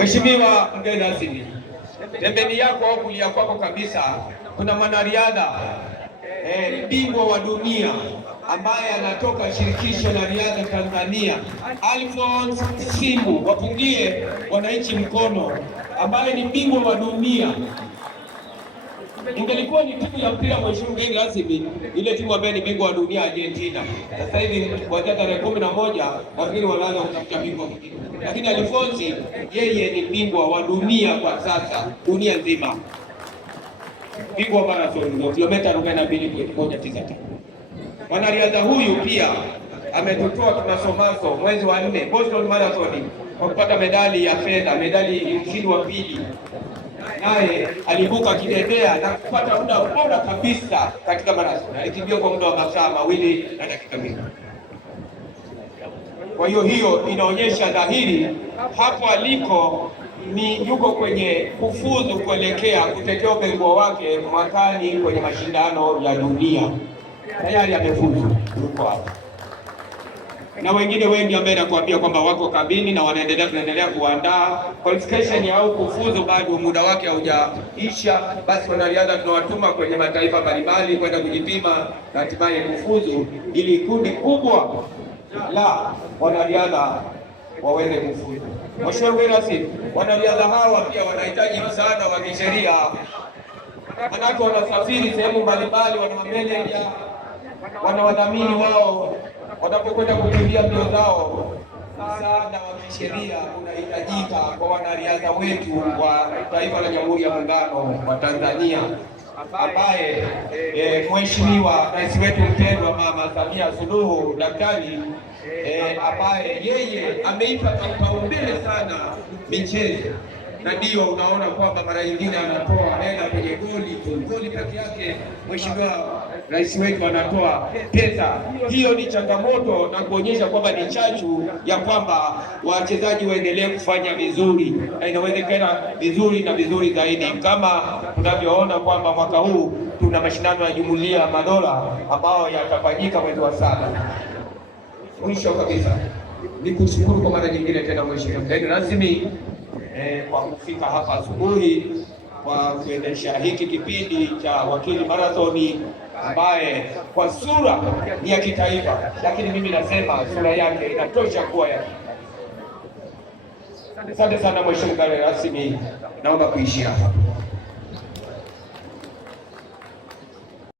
Mheshimiwa mgeni rasmi, pembeni yako au kulia kwako kabisa kuna mwanariadha bingwa wa dunia ambaye anatoka shirikisho la riadha Tanzania, Alphonce Simbu. Wapungie wananchi mkono, ambaye ni bingwa wa dunia. Ingelikuwa ni timu ya mpira, mheshimiwa mgeni rasmi, ile timu ambayo ni bingwa wa dunia Argentina, sasa hivi kuanzia tarehe 11 nafikiri wanaanza kutafuta bingwa mwingine, lakini Alphonce yeye ni bingwa wa dunia kwa sasa, dunia nzima, bingwa marathon wa kilomita 42.195. Mwanariadha huyu pia ametutoa kimasomaso mwezi wa 4 Boston Marathon kwa kupata medali ya fedha, medali ya ushindi wa pili. Naye alibuka kidedea na kupata muda bora kabisa katika marathon. Alikimbia kwa muda wa masaa 2 na dakika 2. Kwa hiyo inaonyesha dhahiri hapo aliko ni yuko kwenye kufuzu kuelekea kutetea ubingwa wake mwakani kwenye mashindano ya dunia. Tayari amefuzu, yuko hapo. Na wengine wengi ambao nakwambia kwamba wako kabini na tunaendelea kuandaa qualification au kufuzu, bado muda wake haujaisha. Basi wanariadha tunawatuma kwenye mataifa mbalimbali kwenda kujipima na hatimaye kufuzu, ili kundi kubwa la wanariadha waweze kufuzu. Mheshimiwa rasmi, wanariadha hawa pia wanahitaji msaada wa kisheria, manake wanasafiri sehemu mbalimbali, wana mameneja, wana wadhamini wao wanapokwenda kukimbia mbio zao. Msaada wa kisheria unahitajika kwa wanariadha wetu wa taifa la Jamhuri ya Muungano wa Tanzania, ambaye Mheshimiwa Rais wetu mpendwa Mama Samia Suluhu Daktari, ambaye yeye ameipa kipaumbele sana michezo, na ndio unaona kwamba mara nyingine anatoa hela kwenye goli peke yake. Mheshimiwa Rais wetu anatoa pesa. Hiyo ni changamoto na kuonyesha kwamba ni chachu ya kwamba wachezaji waendelee kufanya vizuri, na inawezekana vizuri na vizuri zaidi, kama tunavyoona kwamba mwaka huu tuna mashindano ya Jumuiya ya Madola ambayo yatafanyika mwezi wa 7. Mwisho kabisa ni kushukuru kwa mara nyingine tena Mheshimiwa mgeni rasmi kwa kufika hapa asubuhi kwa kuendesha hiki kipindi cha Wakili Marathoni, ambaye kwa sura ni ya kitaifa, lakini mimi nasema sura yake inatosha kuwa ya kitaifa. Asante sana Mheshimiwa mgeni rasmi, naomba kuishia hapa.